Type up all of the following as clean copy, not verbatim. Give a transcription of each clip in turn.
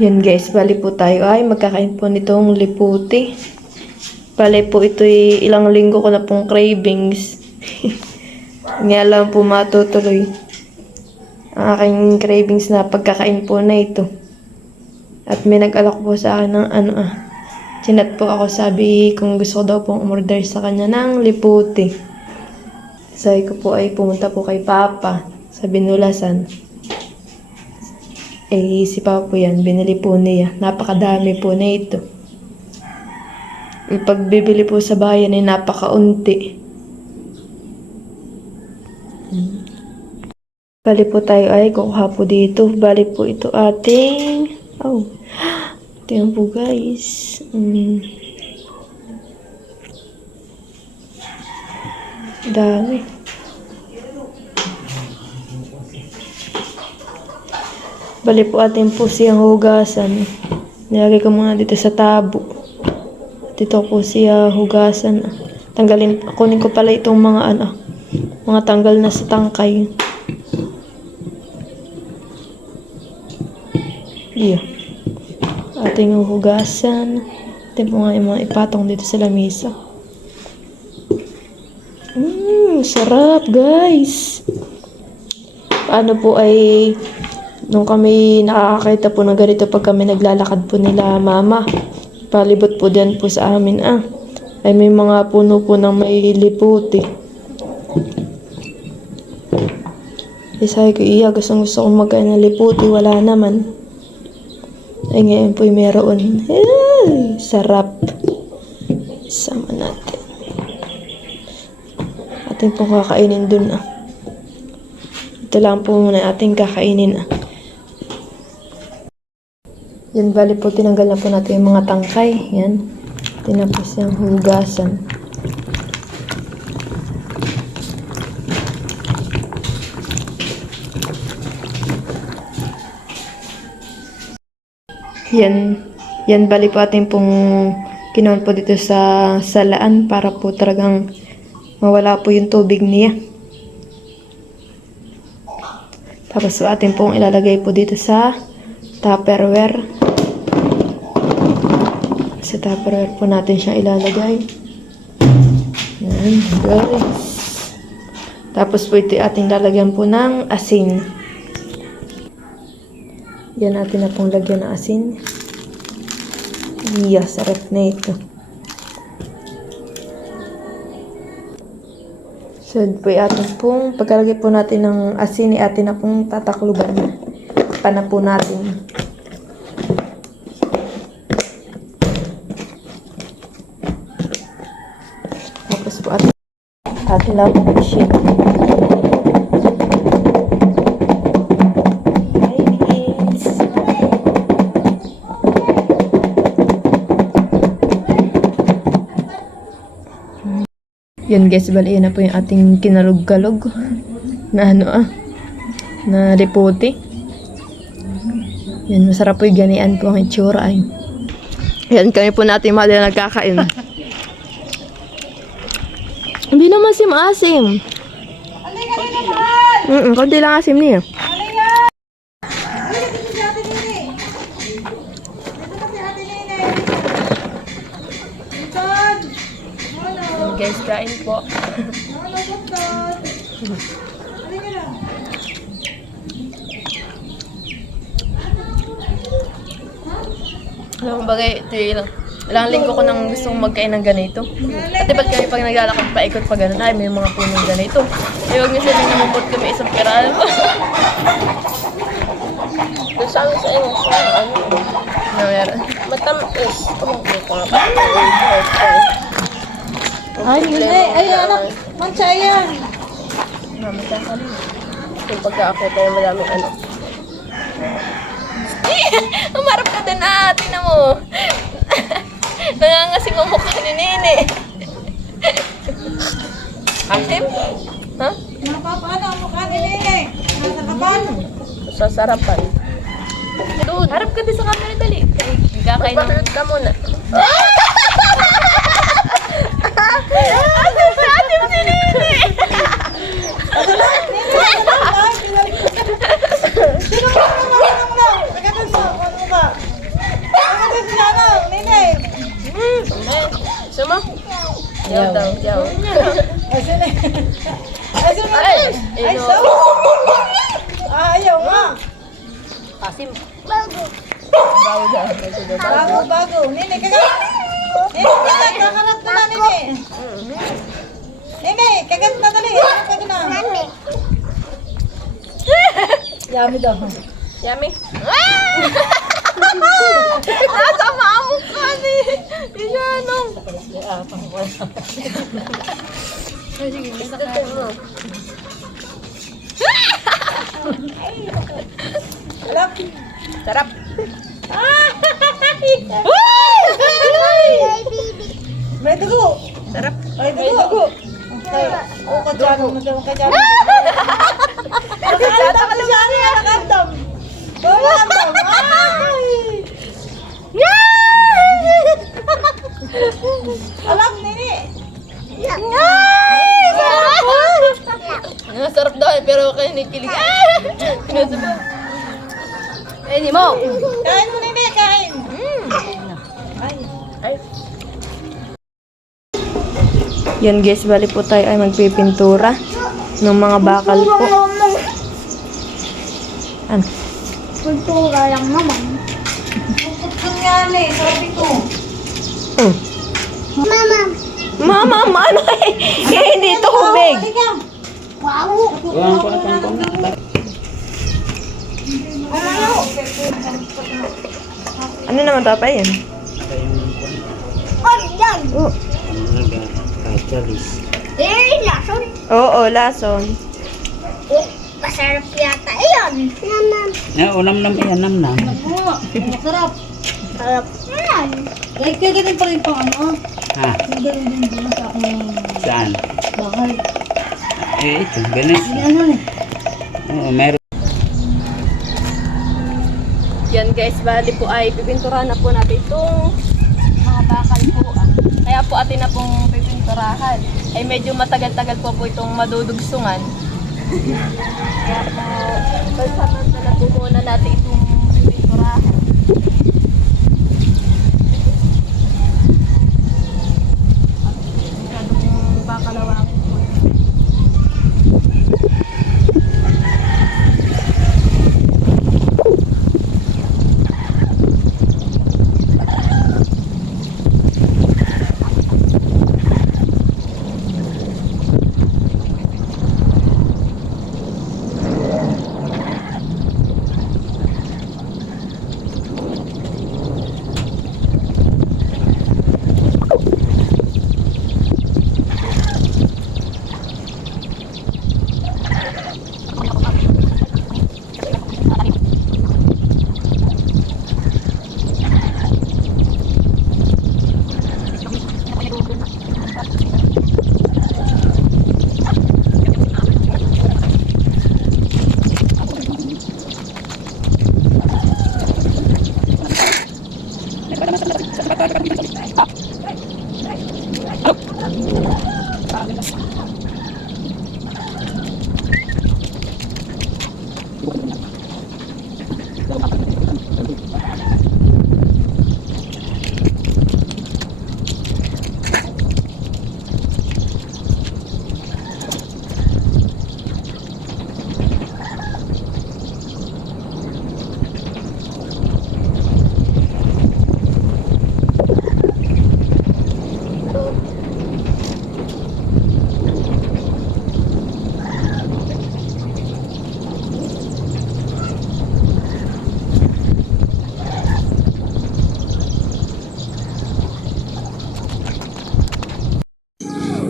Yan guys, bali po tayo ay magkakain po nitong liputi. Bali po ito'y ilang linggo ko na pong cravings. Nga lang po matutuloy ang aking cravings na pagkakain po na ito. At may nag-alok po sa akin ng chinat po ako, sabi kung gusto ko daw pong umorder sa kanya ng liputi. Sabi ko po ay pumunta po kay Papa sa Binulasan. Si Papa po yan, binili po niya. Napakadami po na ito. Pagbibili po sa bayan ay napakaunti. Bali po tayo ay kukuha po dito. Bali po ito ating... tingnan po guys. Dami. Bali po atin po siyang hugasan. Nilagay ko muna dito sa tabo. Dito po siya hugasan. Kunin ko pala itong mga mga tanggal na sa tangkay. Yeah. Ating hugasan. Atin po nga yung mga ipatong dito sa lamesa. Sarap guys. Paano po ay nung kami nakakakita po ng ganito pag kami naglalakad po nila mama, palibot po din po sa amin ay may mga puno po ng may liputi. Sabi ko, gusto kong magkain ng liputi, wala naman. Ay ngayon po meron. Sarap. Sama natin. Ating po kakainin dun Ito lang po muna ating kakainin Yan, bali po tinanggal na po natin yung mga tangkay. Yan. Tinapos yung hugasan. Yan bali po ating pong kinuha po dito sa salaan para po talagang mawala po yung tubig niya. Tapos po ating pong ilalagay po dito sa Tupperware. Sa Tupperware po natin siyang ilalagay. Yan guys. Tapos po ito ating lalagyan po ng asin. Yan natin na pong lagyan ng asin. Sarap na ito. So, po atin pong pagkalagay po natin ng asin, atin na pong tatakluban. Pana po natin. Tapos po atin lang po siya. Yan guys, bali yan na po yung ating kinalog-kalog na na liputi. Yan, masarap po yung ganian po ang itsura ay. Yan, kami po natin mahal na nagkakain. Hindi naman asim. Konti lang asim niya. Guys, kain po. Alam mo bagay, ito ilang linggo ko nang gustong magkain ng ganito. At ba't kami pag naglalakad paikot pa gano'n, ay may mga punong ganito. Ay huwag niyo sabihin na mabot kami isang piral. Sabi sa inyo, Na meron. matamis. Ay, hindi. Ay, anak. Mancha yan. Mamatay ka rin. Yung pagka ako tayo maraming Umarap ka din tingnan mo. Nangangasim ang mukha ni Nene. Asim? Ha? Paano ang mukha ni Nene? Nasa kapan? Sasarapan. Doon. Harap ka din sa camera, dali. Kakain ng... Magpapalot ka muna. Asim si Nene! Sino ba? Sino ba? Sino ba? Yaw daw, yaw. Ay, sino? Ay, sino? Ay, Ay, ino. so? Ayaw nga. Asim. Bago daw. Bago. Nini, kagat. Nini, kagat na na, Nini. Nini, kagat na dali. Kagat na. Yummy daw. Yummy. Nasa maamok ka ni Isanong. Isutin mo. Alam. Sarap. May dugo. Sarap. May dugo. Okay. O, kadyano mo daw. Kadyano. Nakandam na siya. Nakandam. Nakandam. Alam, Nini. Sarap daw pero kayo nikilig. Sinusubo. Hindi mo. Kain mo, Nini. Kain. Ay. Ay. Yan guys, bali po tayo ay magpipintura ng mga bakal po. Ano? Kultura lang naman. Ang nangyari, sabi ko. Oh. Mama, Mama, ano eh? Hindi tubig. Halika. wow. Ano? Ano naman to pa yan? Oh, yan. Oh. Lason. Oo, lason. Oh, masarap yata. Ayan. Unam-nam yan, nam-nam. Masarap. Sarap. Yan. Ay, kaya ganun pa rin pang ano. Ha? Ganun din din sa aking Saan? bahay. Ito, ganun. Ano eh. Oo, meron. Yan guys, bali po ay pipinturahan na po natin itong mga bakal po. Kaya po atin na pong pipinturahan. Ay medyo matagal-tagal po itong madudugsungan. Kaya po, pagsamantala po muna natin itong pipinturahan. Masyado pong bakalawangin po.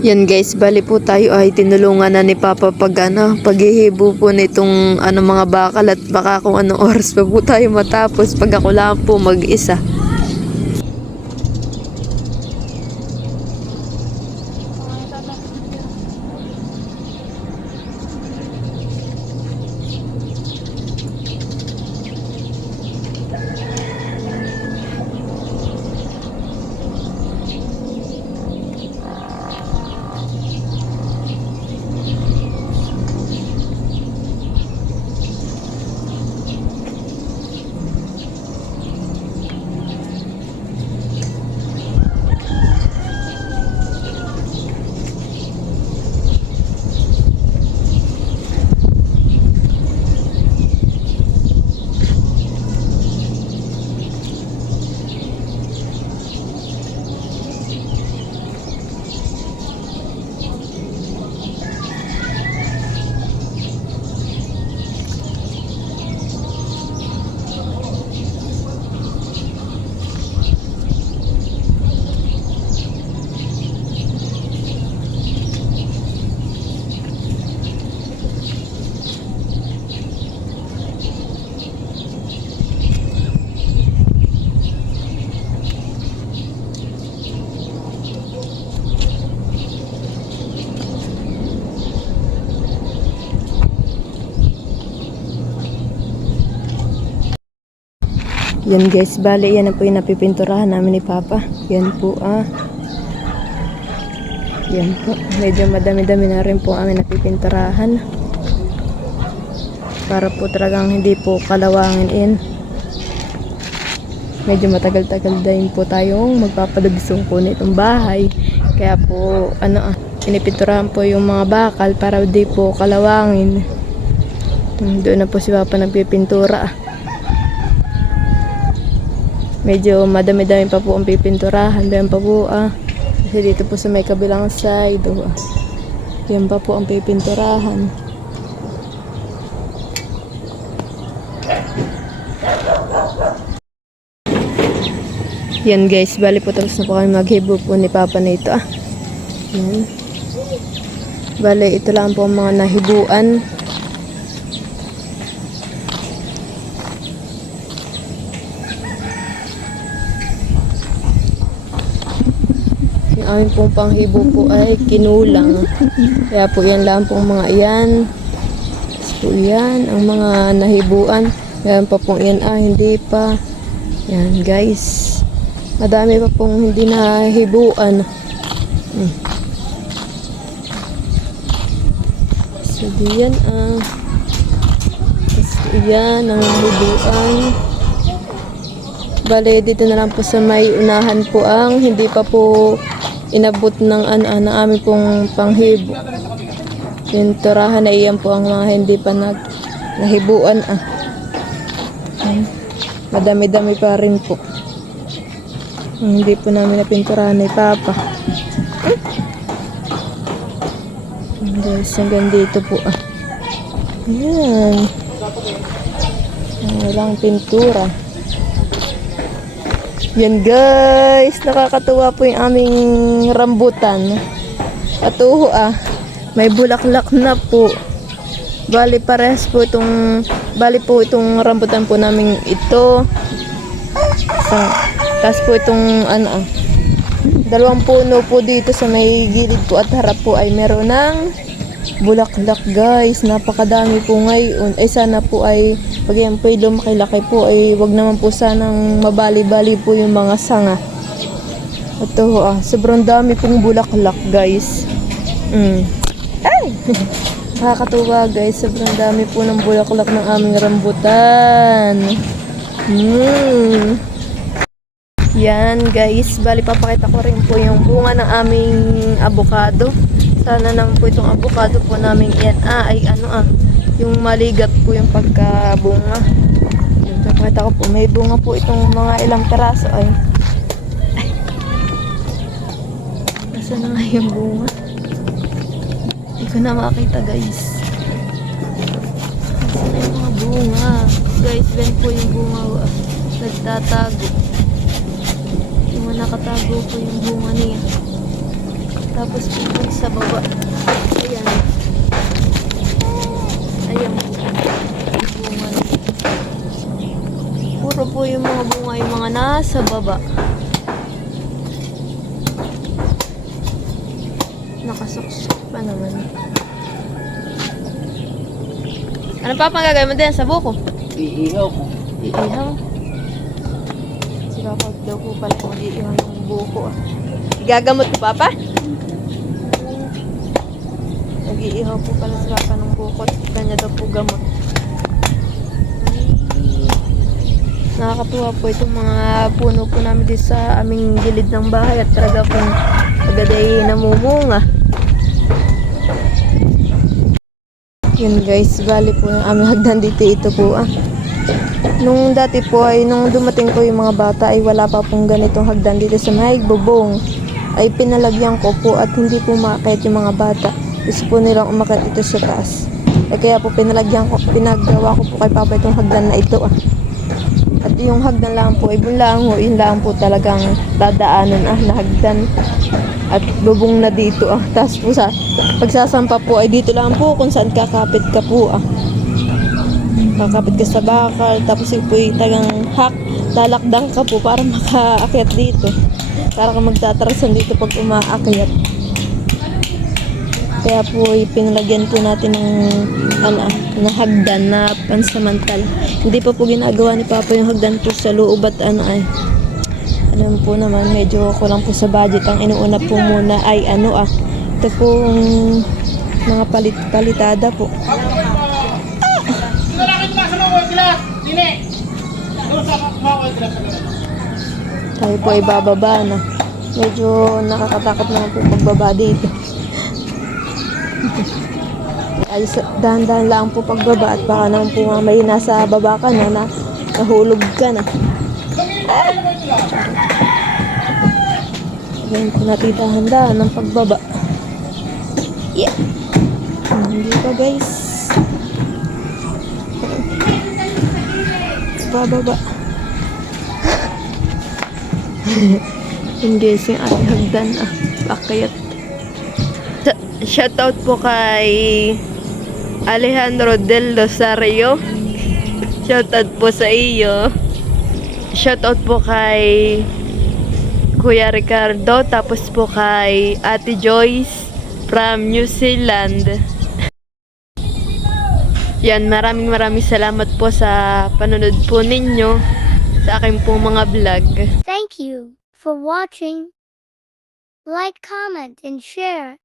Yan guys, bali po tayo ay tinulungan na ni Papa paghihibo po nitong mga bakal at baka kung anong oras pa po tayo matapos pag ako lang po mag-isa. Yan guys, bali yan na po yung napipinturahan namin ni Papa. Yan po Yan po. Medyo madami-dami na rin po ang aming napipinturahan. Para po talagang hindi po kalawangin in. Medyo matagal-tagal din po tayong magpapalugsong po nitong bahay. Kaya po, pinipinturahan po yung mga bakal para di po kalawangin. Doon na po si Papa nagpipintura. Medyo madami-dami pa po ang pipinturahan. Doon pa po kasi dito po sa may kabilang side. Yan pa po ang pipinturahan. Yan guys, bali po tapos na po kami maghibo po ni Papa na ito Yan. Bali ito lang po ang mga nahibuan. Yung aming pong panghibo po ay kinulang. Kaya po yan lang po mga iyan. Tapos po yan ang mga nahibuan. Yan pa po yan hindi pa. Yan guys. Madami pa pong hindi nahibuan. So, diyan tapos yan ang hibuan. Bale, dito na lang po sa may unahan po ang hindi pa po inabot ng aming pong panghibo. Pinturahan na iyan po ang mga hindi pa nahibuan. Madami-dami pa rin po. Hindi po namin napinturahan ni Papa. Guys, hanggang dito po. Ayan. Walang pintura. Yan guys, nakakatuwa po yung aming rambutan. Atuho may bulaklak na po. Bali po itong rambutan po namin ito. Tapos po itong dalawang puno po dito sa may gilid po at harap po ay meron ng bulaklak guys. Napakadami po ngayon. Ay sana po ay pag yan po ay lumaki-laki po ay wag naman po sanang mabali-bali po yung mga sanga. Ito sobrang dami pong bulaklak guys. Ay! Nakakatuwa guys. Sobrang dami po ng bulaklak ng aming rambutan. Yan guys, bali papakita ko rin po yung bunga ng aming avocado. Sana naman po itong avocado po namin yan ay yung maligat po yung pagkabunga. Yan, papakita ko po, may bunga po itong mga ilang peraso ay. Nasaan na nga yung bunga? Hindi ko na makita guys. Nasaan na yung mga bunga? Guys, yan po yung bunga nagtatago. Nakatago po yung bunga niya. Tapos po sa baba. Ayan. Ayan po. Yung bunga niya. Puro po yung mga bunga yung mga nasa baba. Nakasuksok pa naman. Ano pa pang gagawin mo din sa buko? Iihaw ko. Iihaw? Kapag daw po pala mag-iiwan ng buko. Igagamot po Papa? Nag-iihaw po pala si Papa ng buko. Kanya daw po gamot. Nakakatuwa po itong mga puno po namin dito sa aming gilid ng bahay at talaga pong agad ay namumunga. Yun guys, bali po yung aming hagdan dito ito po Nung dati po ay nung dumating po yung mga bata ay wala pa pong ganitong hagdan dito sa may bubong. Ay pinalagyan ko po at hindi po makakit yung mga bata. Gusto po nilang umakit ito sa taas. Kaya po pinagawa ko po kay Papa itong hagdan na ito At yung hagdan lang po ay bulango, yun lang po talagang dadaanan na hagdan. At bubong na dito Tapos po sa pagsasampa po ay dito lang po kung saan kakapit ka po kakapit ka sa bakal, tapos po tagang lalakdang ka po para makaakyat dito. Para ka magtatarasan dito pag umaakyat. Kaya po pinalagyan po natin ng na hagdan na pansamantal. Hindi pa po ginagawa ni Papa yung hagdan po sa loob at alam po naman, medyo kulang po sa budget. Ang inuuna po muna ay ito pong mga palitada po. Tayo po ay bababa na. Medyo nakakatakot naman po pagbaba dito. Ay, dahan-dahan lang po pagbaba at baka naman po may nasa baba ka na nahulog ka na. Ganyan po natin dahan-dahan ng pagbaba. Yeah. Hindi pa guys. Bababa. Yung guys yung ating hagdan bakit. Shoutout po kay Alejandro Del Rosario. Shoutout po sa iyo. Shoutout po kay Kuya Ricardo. Tapos po kay Ate Joyce from New Zealand. Yan, maraming salamat po sa panonood po ninyo sa aking pong mga vlog. Thank you for watching. Like, comment, and share.